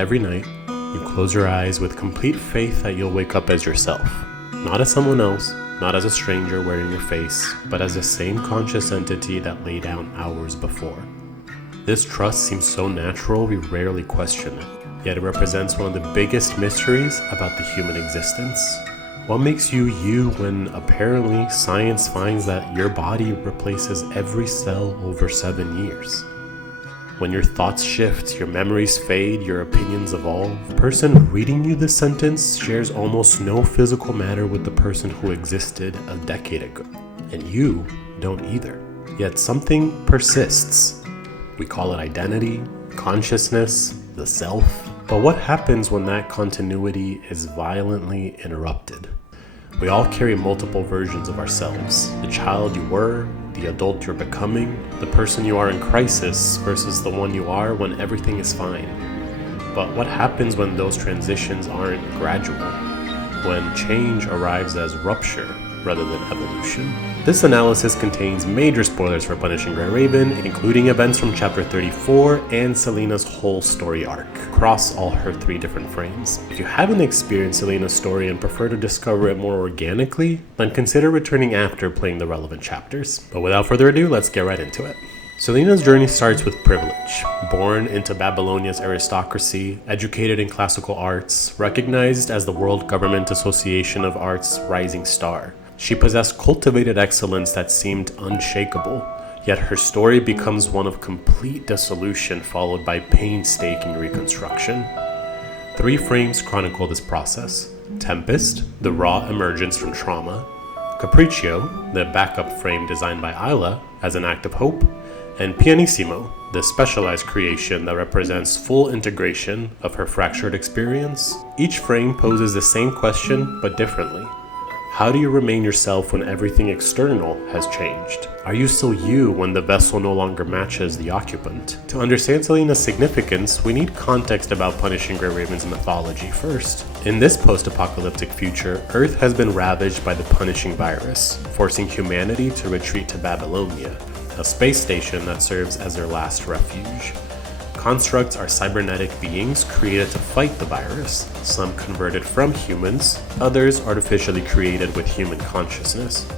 Every night, you close your eyes with complete faith that you'll wake up as yourself. Not as someone else, not as a stranger wearing your face, but as the same conscious entity that lay down hours before. This trust seems so natural we rarely question it, yet it represents one of the biggest mysteries about the human existence. What makes you you when apparently science finds that your body replaces every cell over 7 years? When your thoughts shift, your memories fade, your opinions evolve, the person reading you this sentence shares almost no physical matter with the person who existed a decade ago. And you don't either. Yet something persists. We call it identity, consciousness, the self. But what happens when that continuity is violently interrupted? We all carry multiple versions of ourselves. The child you were, the adult you're becoming, the person you are in crisis versus the one you are when everything is fine. But what happens when those transitions aren't gradual? When change arrives as rupture rather than evolution? This analysis contains major spoilers for Punishing Gray Raven, including events from chapter 34 and Selena's whole story arc, across all her 3 different frames. If you haven't experienced Selena's story and prefer to discover it more organically, then consider returning after playing the relevant chapters. But without further ado, let's get right into it. Selena's journey starts with privilege. Born into Babylonia's aristocracy, educated in classical arts, recognized as the World Government Association of Art's rising star. She possessed cultivated excellence that seemed unshakable, yet her story becomes one of complete dissolution followed by painstaking reconstruction. 3 frames chronicle this process: Tempest, the raw emergence from trauma; Capriccio, the backup frame designed by Ayla as an act of hope; and Pianissimo, the specialized creation that represents full integration of her fractured experience. Each frame poses the same question, but differently. How do you remain yourself when everything external has changed? Are you still you when the vessel no longer matches the occupant? To understand Selena's significance, we need context about Punishing Gray Raven's mythology first. In this post-apocalyptic future, Earth has been ravaged by the Punishing virus, forcing humanity to retreat to Babylonia, a space station that serves as their last refuge. Constructs are cybernetic beings created to fight the virus, some converted from humans, others artificially created with human consciousness.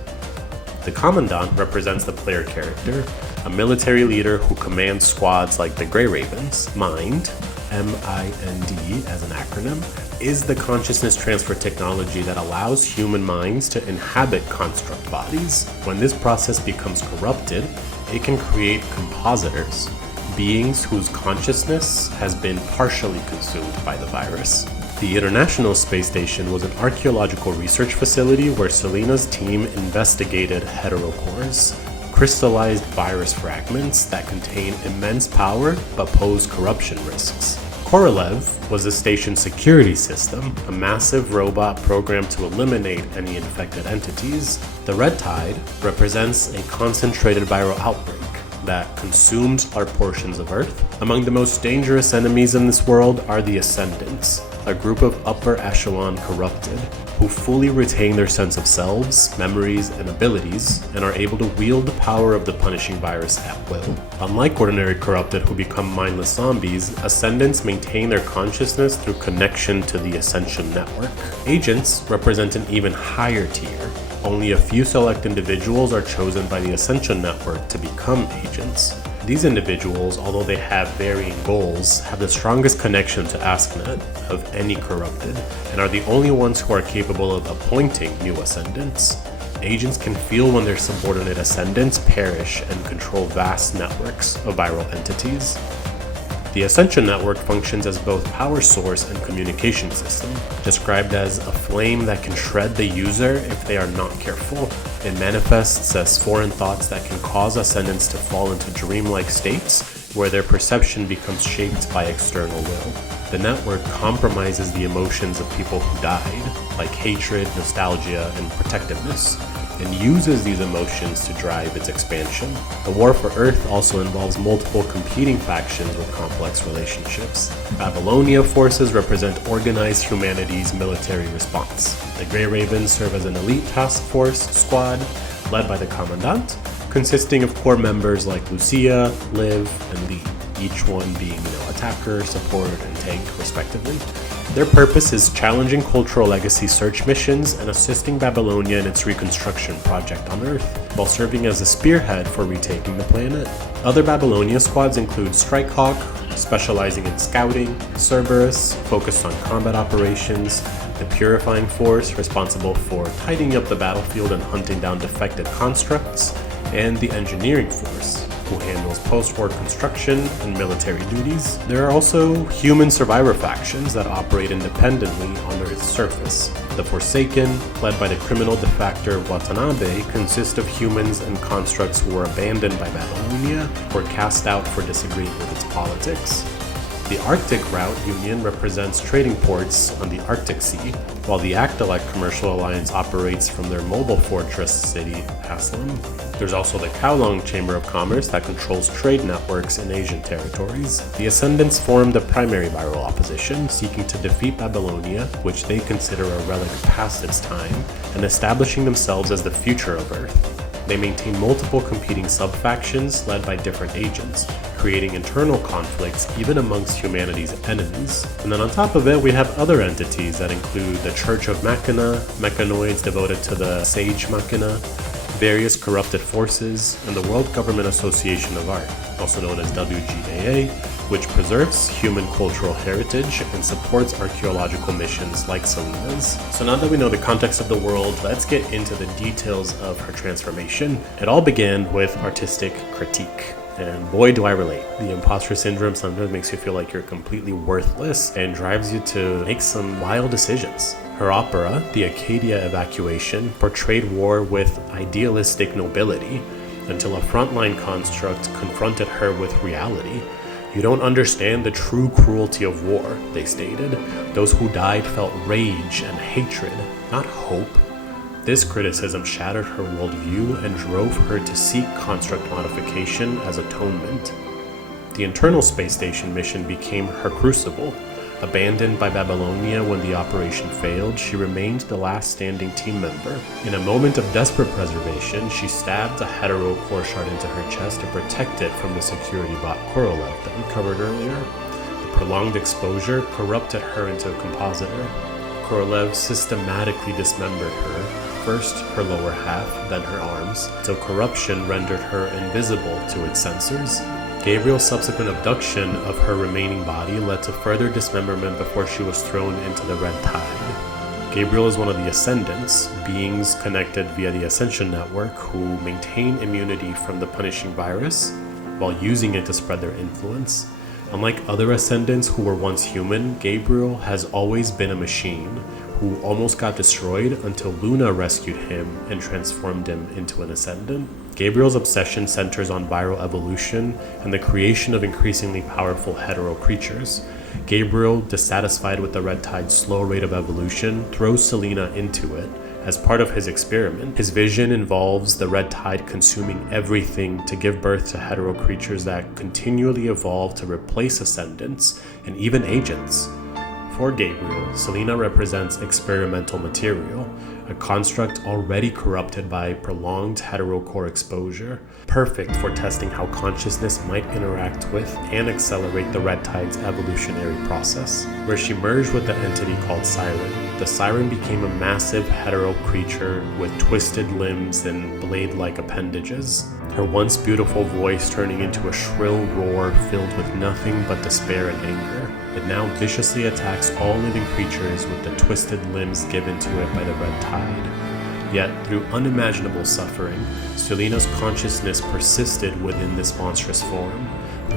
The Commandant represents the player character, a military leader who commands squads like the Grey Ravens. Mind, M-I-N-D as an acronym, is the consciousness transfer technology that allows human minds to inhabit construct bodies. When this process becomes corrupted, it can create compositors, beings whose consciousness has been partially consumed by the virus. The International Space Station was an archaeological research facility where Selena's team investigated heterocores, crystallized virus fragments that contain immense power but pose corruption risks. Korolev was the station's security system, a massive robot programmed to eliminate any infected entities. The Red Tide represents a concentrated viral outbreak that consumed large portions of Earth. Among the most dangerous enemies in this world are the Ascendants, a group of upper echelon corrupted who fully retain their sense of selves, memories, and abilities, and are able to wield the power of the Punishing virus at will. Unlike ordinary corrupted who become mindless zombies, Ascendants maintain their consciousness through connection to the Ascension network. Agents represent an even higher tier. Only a few select individuals are chosen by the Ascension network to become agents. These individuals, although they have varying goals, have the strongest connection to AskNet of any corrupted, and are the only ones who are capable of appointing new Ascendants. Agents can feel when their subordinate Ascendants perish and control vast networks of viral entities. The Ascension network functions as both power source and communication system, described as a flame that can shred the user if they are not careful. It manifests as foreign thoughts that can cause Ascendants to fall into dreamlike states where their perception becomes shaped by external will. The network compromises the emotions of people who died, like hatred, nostalgia, and protectiveness, and uses these emotions to drive its expansion. The war for Earth also involves multiple competing factions with complex relationships. Babylonia forces represent organized humanity's military response. The Grey Ravens serve as an elite task force squad led by the Commandant, consisting of core members like Lucia, Liv, and Lee, each one being attacker, support, and tank, respectively. Their purpose is challenging cultural legacy search missions and assisting Babylonia in its reconstruction project on Earth, while serving as a spearhead for retaking the planet. Other Babylonia squads include Strikehawk, specializing in scouting, Cerberus, focused on combat operations, the Purifying Force, responsible for tidying up the battlefield and hunting down defected constructs, and the Engineering Force, who handles post-war construction and military duties. There are also human survivor factions that operate independently on Earth's surface. The Forsaken, led by the criminal defector Watanabe, consist of humans and constructs who were abandoned by Babylonia or cast out for disagreeing with its politics. The Arctic Route Union represents trading ports on the Arctic Sea, while the Actolite Commercial Alliance operates from their mobile fortress city, Aslan. There's also the Kowloon Chamber of Commerce that controls trade networks in Asian territories. The Ascendants form the primary viral opposition, seeking to defeat Babylonia, which they consider a relic past its time, and establishing themselves as the future of Earth. They maintain multiple competing sub-factions led by different agents, creating internal conflicts even amongst humanity's enemies. And then on top of it, we have other entities that include the Church of Machina, mechanoids devoted to the Sage Machina, various corrupted forces, and the World Government Association of Art, also known as WGAA, which preserves human cultural heritage and supports archaeological missions like Selena's. So now that we know the context of the world, let's get into the details of her transformation. It all began with artistic critique. And boy, do I relate. The imposter syndrome sometimes makes you feel like you're completely worthless and drives you to make some wild decisions. Her opera, The Acadia Evacuation, portrayed war with idealistic nobility until a frontline construct confronted her with reality. "You don't understand the true cruelty of war," they stated. "Those who died felt rage and hatred, not hope." This criticism shattered her worldview and drove her to seek construct modification as atonement. The internal space station mission became her crucible. Abandoned by Babylonia when the operation failed, she remained the last standing team member. In a moment of desperate preservation, she stabbed a hetero core shard into her chest to protect it from the security bot Korolev that we covered earlier. The prolonged exposure corrupted her into a compositor. Korolev systematically dismembered her, first her lower half, then her arms, till corruption rendered her invisible to its sensors. Gabriel's subsequent abduction of her remaining body led to further dismemberment before she was thrown into the Red Tide. Gabriel is one of the Ascendants, beings connected via the Ascension Network who maintain immunity from the punishing virus while using it to spread their influence. Unlike other Ascendants who were once human, Gabriel has always been a machine who almost got destroyed until Luna rescued him and transformed him into an Ascendant. Gabriel's obsession centers on viral evolution and the creation of increasingly powerful hetero creatures. Gabriel, dissatisfied with the Red Tide's slow rate of evolution, throws Selena into it as part of his experiment. His vision involves the Red Tide consuming everything to give birth to hetero creatures that continually evolve to replace Ascendants and even agents. For Gabriel, Selena represents experimental material, a construct already corrupted by prolonged heterocore exposure, perfect for testing how consciousness might interact with and accelerate the Red Tide's evolutionary process. Where she merged with the entity called Siren, the Siren became a massive hetero creature with twisted limbs and blade-like appendages, her once beautiful voice turning into a shrill roar filled with nothing but despair and anger. It now viciously attacks all living creatures with the twisted limbs given to it by the Red Tide. Yet, through unimaginable suffering, Selena's consciousness persisted within this monstrous form,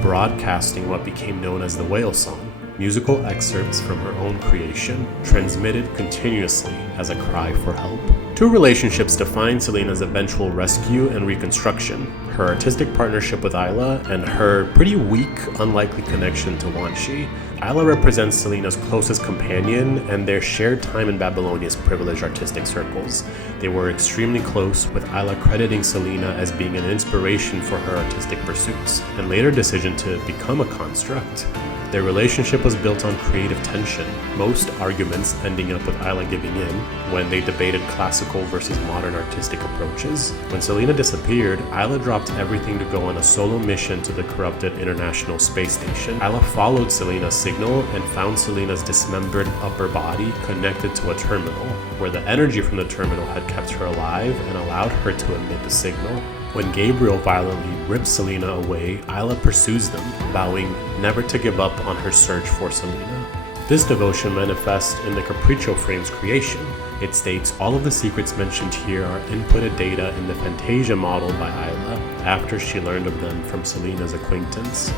broadcasting what became known as the Whale Song, musical excerpts from her own creation, transmitted continuously as a cry for help. Two relationships define Selena's eventual rescue and reconstruction: her artistic partnership with Ayla and her pretty weak, unlikely connection to Wanshi. Ayla represents Selena's closest companion and their shared time in Babylonia's privileged artistic circles. They were extremely close, with Ayla crediting Selena as being an inspiration for her artistic pursuits and later decision to become a construct. Their relationship was built on creative tension, most arguments ending up with Ayla giving in when they debated classical versus modern artistic approaches. When Selena disappeared, Ayla dropped everything to go on a solo mission to the corrupted International Space Station. Ayla followed Selena's signal and found Selena's dismembered upper body connected to a terminal, where the energy from the terminal had kept her alive and allowed her to emit the signal. When Gabriel violently rips Selena away, Ayla pursues them, vowing never to give up on her search for Selena. This devotion manifests in the Capriccio frame's creation. It states all of the secrets mentioned here are inputted data in the Fantasia model by Ayla after she learned of them from Selena's acquaintance.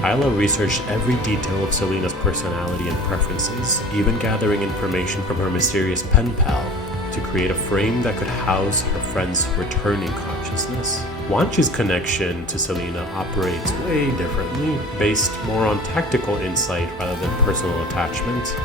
Ayla researched every detail of Selena's personality and preferences, even gathering information from her mysterious pen pal, to create a frame that could house her friend's returning consciousness. Wanchi's connection to Selena operates way differently, based more on tactical insight rather than personal attachment.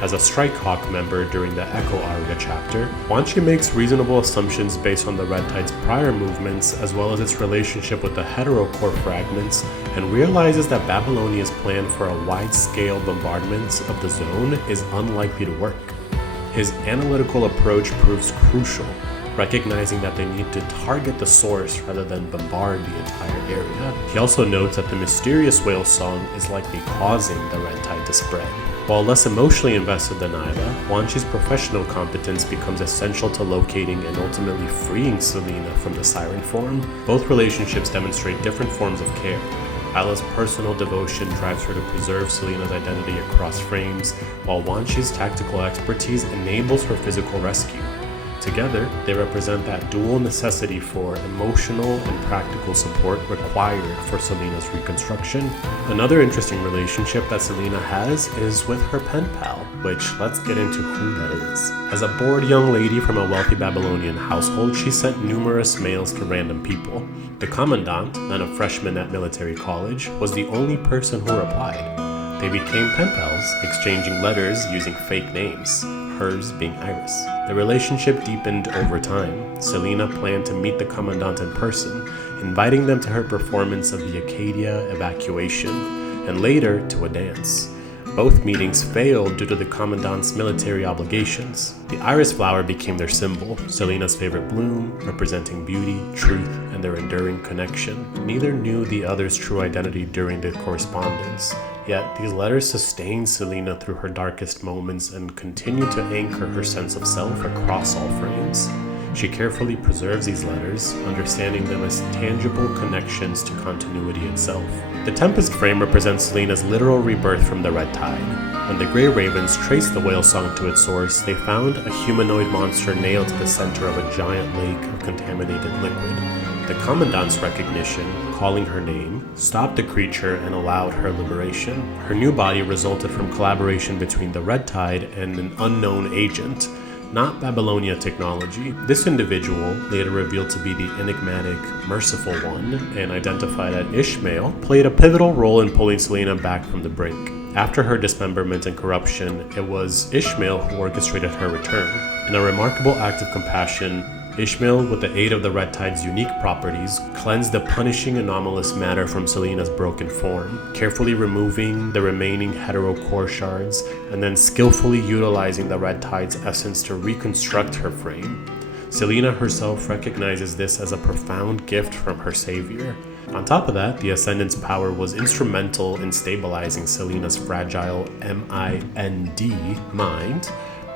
As a Strike Hawk member during the Echo Aria chapter, Wanchi makes reasonable assumptions based on the Red Tide's prior movements as well as its relationship with the heterocore fragments, and realizes that Babylonia's plan for a wide-scale bombardment of the zone is unlikely to work. His analytical approach proves crucial, recognizing that they need to target the source rather than bombard the entire area. He also notes that the mysterious whale song is likely causing the Red Tide to spread. While less emotionally invested than Ayla, Wanchi's professional competence becomes essential to locating and ultimately freeing Selena from the siren form. Both relationships demonstrate different forms of care. Ayla's personal devotion drives her to preserve Selena's identity across frames, while Wanchi's tactical expertise enables her physical rescue. Together, they represent that dual necessity for emotional and practical support required for Selena's reconstruction. Another interesting relationship that Selena has is with her pen pal, which let's get into who that is. As a bored young lady from a wealthy Babylonian household, she sent numerous mails to random people. The commandant, then a freshman at military college, was the only person who replied. They became pen pals, exchanging letters using fake names, hers being Iris. The relationship deepened over time. Selena planned to meet the commandant in person, inviting them to her performance of the Acadia evacuation, and later to a dance. Both meetings failed due to the commandant's military obligations. The iris flower became their symbol, Selena's favorite bloom, representing beauty, truth, and their enduring connection. Neither knew the other's true identity during the correspondence. Yet, these letters sustained Selena through her darkest moments and continue to anchor her sense of self across all frames. She carefully preserves these letters, understanding them as tangible connections to continuity itself. The Tempest frame represents Selena's literal rebirth from the Red Tide. When the Grey Ravens traced the whale song to its source, they found a humanoid monster nailed to the center of a giant lake of contaminated liquid. The Commandant's recognition, calling her name, stopped the creature and allowed her liberation. Her new body resulted from collaboration between the Red Tide and an unknown agent, not Babylonia technology. This individual, later revealed to be the enigmatic Merciful One and identified as Ishmael, played a pivotal role in pulling Selena back from the brink. After her dismemberment and corruption, it was Ishmael who orchestrated her return. In a remarkable act of compassion, Ishmael, with the aid of the Red Tide's unique properties, cleansed the punishing anomalous matter from Selena's broken form, carefully removing the remaining heterocore shards, and then skillfully utilizing the Red Tide's essence to reconstruct her frame. Selena herself recognizes this as a profound gift from her savior. On top of that, the Ascendant's power was instrumental in stabilizing Selena's fragile mind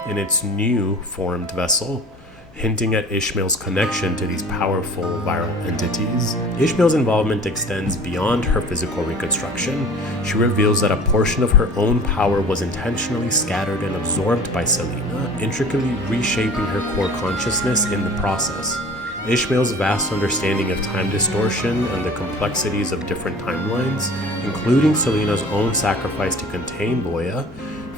in its new formed vessel, hinting at Ishmael's connection to these powerful viral entities. Ishmael's involvement extends beyond her physical reconstruction. She reveals that a portion of her own power was intentionally scattered and absorbed by Selena, intricately reshaping her core consciousness in the process. Ishmael's vast understanding of time distortion and the complexities of different timelines, including Selena's own sacrifice to contain Boya,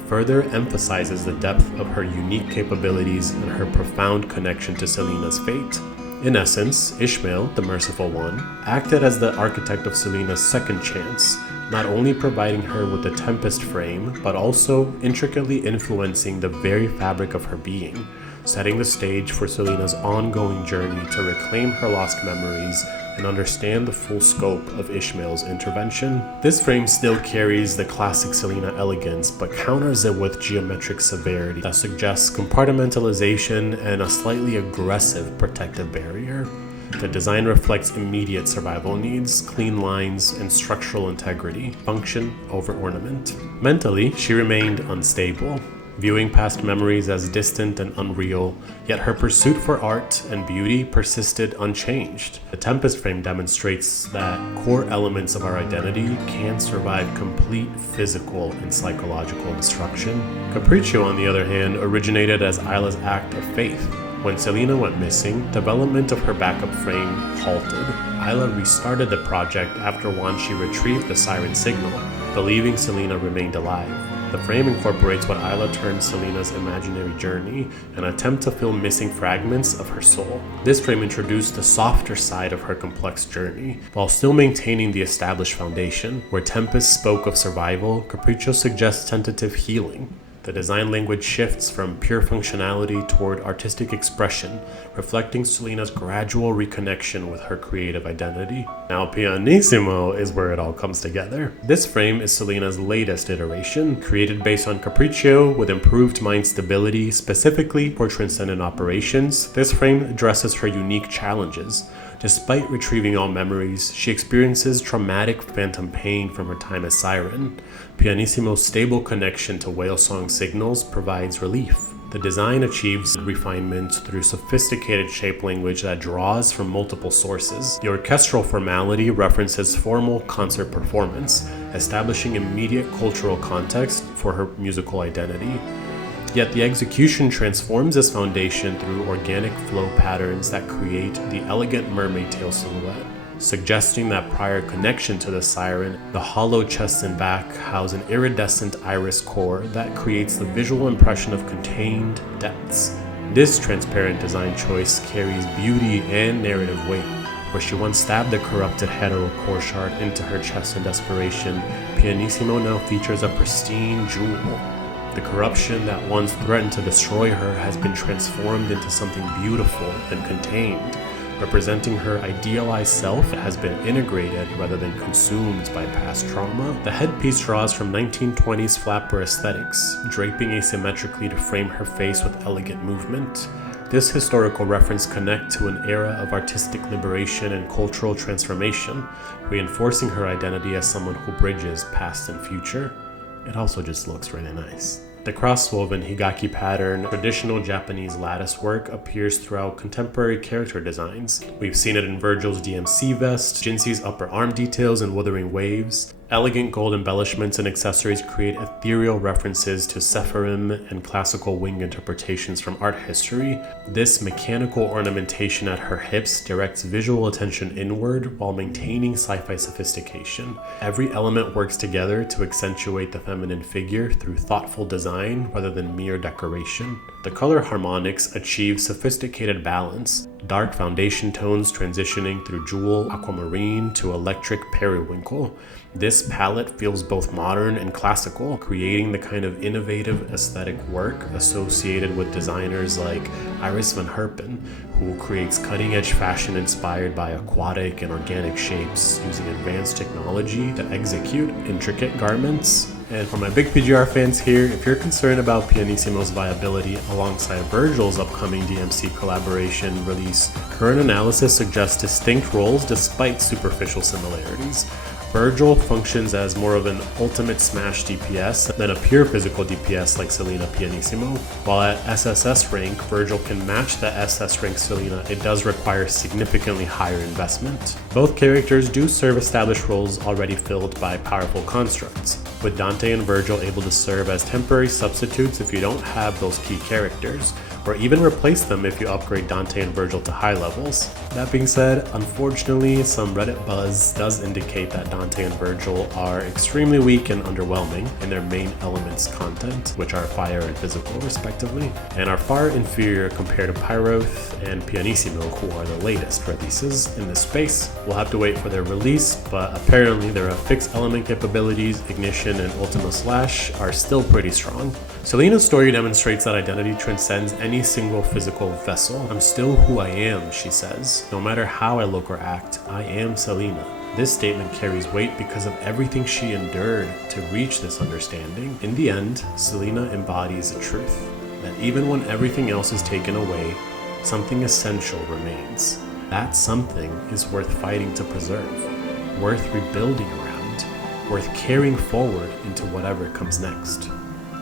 further emphasizes the depth of her unique capabilities and her profound connection to Selena's fate. In essence, Ishmael, the Merciful One, acted as the architect of Selena's second chance, not only providing her with the Tempest frame, but also intricately influencing the very fabric of her being, setting the stage for Selena's ongoing journey to reclaim her lost memories and understand the full scope of Ishmael's intervention. This frame still carries the classic Selena elegance, but counters it with geometric severity that suggests compartmentalization and a slightly aggressive protective barrier. The design reflects immediate survival needs, clean lines, and structural integrity, function over ornament. Mentally, she remained unstable, viewing past memories as distant and unreal, yet her pursuit for art and beauty persisted unchanged. The Tempest frame demonstrates that core elements of our identity can survive complete physical and psychological destruction. Capriccio, on the other hand, originated as Ayla's act of faith. When Selena went missing, development of her backup frame halted. Ayla restarted the project after once she retrieved the siren signal, believing Selena remained alive. The frame incorporates what Ayla termed Selena's imaginary journey, an attempt to fill missing fragments of her soul. This frame introduced the softer side of her complex journey, while still maintaining the established foundation. Where Tempest spoke of survival, Capriccio suggests tentative healing. The design language shifts from pure functionality toward artistic expression, reflecting Selena's gradual reconnection with her creative identity. Now, Pianissimo is where it all comes together. This frame is Selena's latest iteration, created based on Capriccio with improved mind stability, specifically for transcendent operations. This frame addresses her unique challenges. Despite retrieving all memories, she experiences traumatic phantom pain from her time as Siren. Pianissimo's stable connection to whale song signals provides relief. The design achieves refinement through sophisticated shape language that draws from multiple sources. The orchestral formality references formal concert performance, establishing immediate cultural context for her musical identity. Yet the execution transforms this foundation through organic flow patterns that create the elegant mermaid tail silhouette, suggesting that prior connection to the siren, the hollow chest and back house an iridescent iris core that creates the visual impression of contained depths. This transparent design choice carries beauty and narrative weight. Where she once stabbed the corrupted hetero core shard into her chest in desperation, Pianissimo now features a pristine jewel. The corruption that once threatened to destroy her has been transformed into something beautiful and contained. Representing her idealized self has been integrated rather than consumed by past trauma. The headpiece draws from 1920s flapper aesthetics, draping asymmetrically to frame her face with elegant movement. This historical reference connects to an era of artistic liberation and cultural transformation, reinforcing her identity as someone who bridges past and future. It also just looks really nice. The cross-woven higaki pattern, traditional Japanese lattice work, appears throughout contemporary character designs. We've seen it in Virgil's DMC vest, Jinsei's upper arm details and Wuthering Waves. Elegant gold embellishments and accessories create ethereal references to Sephirim and classical wing interpretations from art history. This mechanical ornamentation at her hips directs visual attention inward while maintaining sci-fi sophistication. Every element works together to accentuate the feminine figure through thoughtful design rather than mere decoration. The color harmonics achieve sophisticated balance, dark foundation tones transitioning through jewel aquamarine to electric periwinkle. This palette feels both modern and classical, creating the kind of innovative aesthetic work associated with designers like Iris van Herpen, who creates cutting-edge fashion inspired by aquatic and organic shapes using advanced technology to execute intricate garments. And for my big PGR fans here, if you're concerned about Pianissimo's viability alongside Virgil's upcoming DMC collaboration release, current analysis suggests distinct roles despite superficial similarities. Virgil functions as more of an ultimate smash DPS than a pure physical DPS like Selena Pianissimo. While at SSS rank, Virgil can match the SS rank Selena, it does require significantly higher investment. Both characters do serve established roles already filled by powerful constructs, with Dante and Virgil able to serve as temporary substitutes if you don't have those key characters, or even replace them if you upgrade Dante and Virgil to high levels. That being said, unfortunately, some Reddit buzz does indicate that Dante and Virgil are extremely weak and underwhelming in their main elements content, which are fire and physical respectively, and are far inferior compared to Pyroth and Pianissimo, who are the latest releases in this space. We'll have to wait for their release, but apparently their fixed element capabilities, Ignition and Ultima Slash, are still pretty strong. Selena's story demonstrates that identity transcends any any single physical vessel. I'm still who I am, she says. No matter how I look or act, I am Selena. This statement carries weight because of everything she endured to reach this understanding. In the end, Selena embodies a truth that even when everything else is taken away, something essential remains. That something is worth fighting to preserve, worth rebuilding around, worth carrying forward into whatever comes next.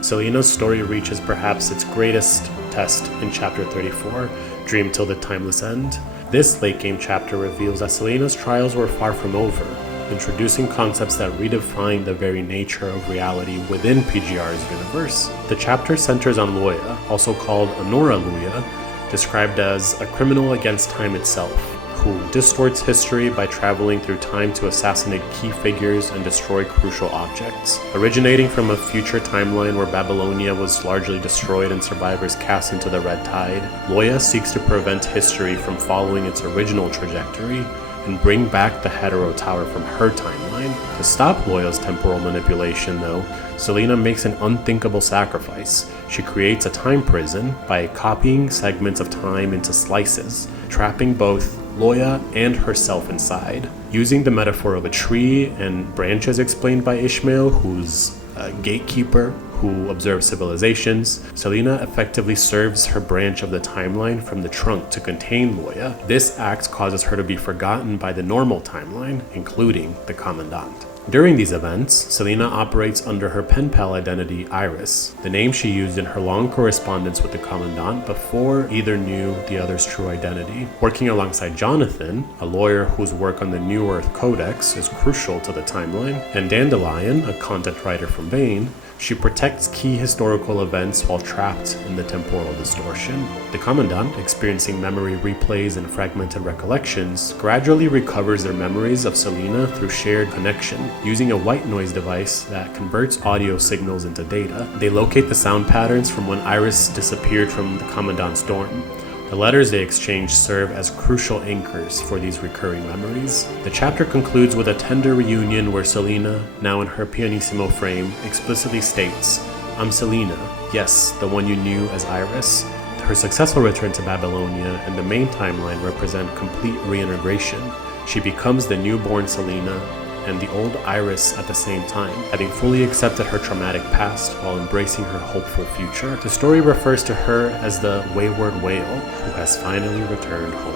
Selena's story reaches perhaps its greatest test in chapter 34, Dream Till the Timeless End. This late game chapter reveals that Selena's trials were far from over, introducing concepts that redefine the very nature of reality within PGR's universe. The chapter centers on Loya, also called Honora Luya, described as a criminal against time itself, who distorts history by traveling through time to assassinate key figures and destroy crucial objects. Originating from a future timeline where Babylonia was largely destroyed and survivors cast into the Red Tide, Loya seeks to prevent history from following its original trajectory and bring back the Hetero Tower from her timeline. To stop Loya's temporal manipulation, though, Selena makes an unthinkable sacrifice. She creates a time prison by copying segments of time into slices, trapping both Loya and herself inside. Using the metaphor of a tree and branches explained by Ishmael, who's a gatekeeper who observes civilizations, Selena effectively serves her branch of the timeline from the trunk to contain Loya. This act causes her to be forgotten by the normal timeline, including the Commandant. During these events, Selena operates under her pen pal identity Iris, the name she used in her long correspondence with the Commandant before either knew the other's true identity. Working alongside Jonathan, a lawyer whose work on the New Earth Codex is crucial to the timeline, and Dandelion, a content writer from Vane, she protects key historical events while trapped in the temporal distortion. The Commandant, experiencing memory replays and fragmented recollections, gradually recovers their memories of Selena through shared connection. Using a white noise device that converts audio signals into data, they locate the sound patterns from when Iris disappeared from the Commandant's dorm. The letters they exchange serve as crucial anchors for these recurring memories. The chapter concludes with a tender reunion where Selena, now in her pianissimo frame, explicitly states, "I'm Selena, yes, the one you knew as Iris." Her successful return to Babylonia and the main timeline represent complete reintegration. She becomes the newborn Selena and the old Iris at the same time, having fully accepted her traumatic past while embracing her hopeful future. The story refers to her as the wayward whale who has finally returned home.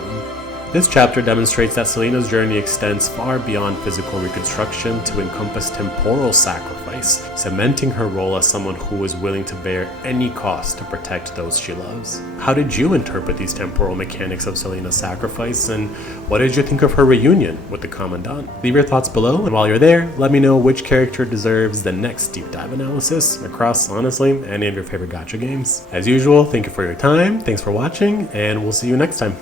This chapter demonstrates that Selena's journey extends far beyond physical reconstruction to encompass temporal sacrifice, cementing her role as someone who is willing to bear any cost to protect those she loves. How did you interpret these temporal mechanics of Selena's sacrifice, and what did you think of her reunion with the Commandant? Leave your thoughts below, and while you're there, let me know which character deserves the next deep dive analysis across, honestly, any of your favorite gacha games. As usual, thank you for your time, thanks for watching, and we'll see you next time.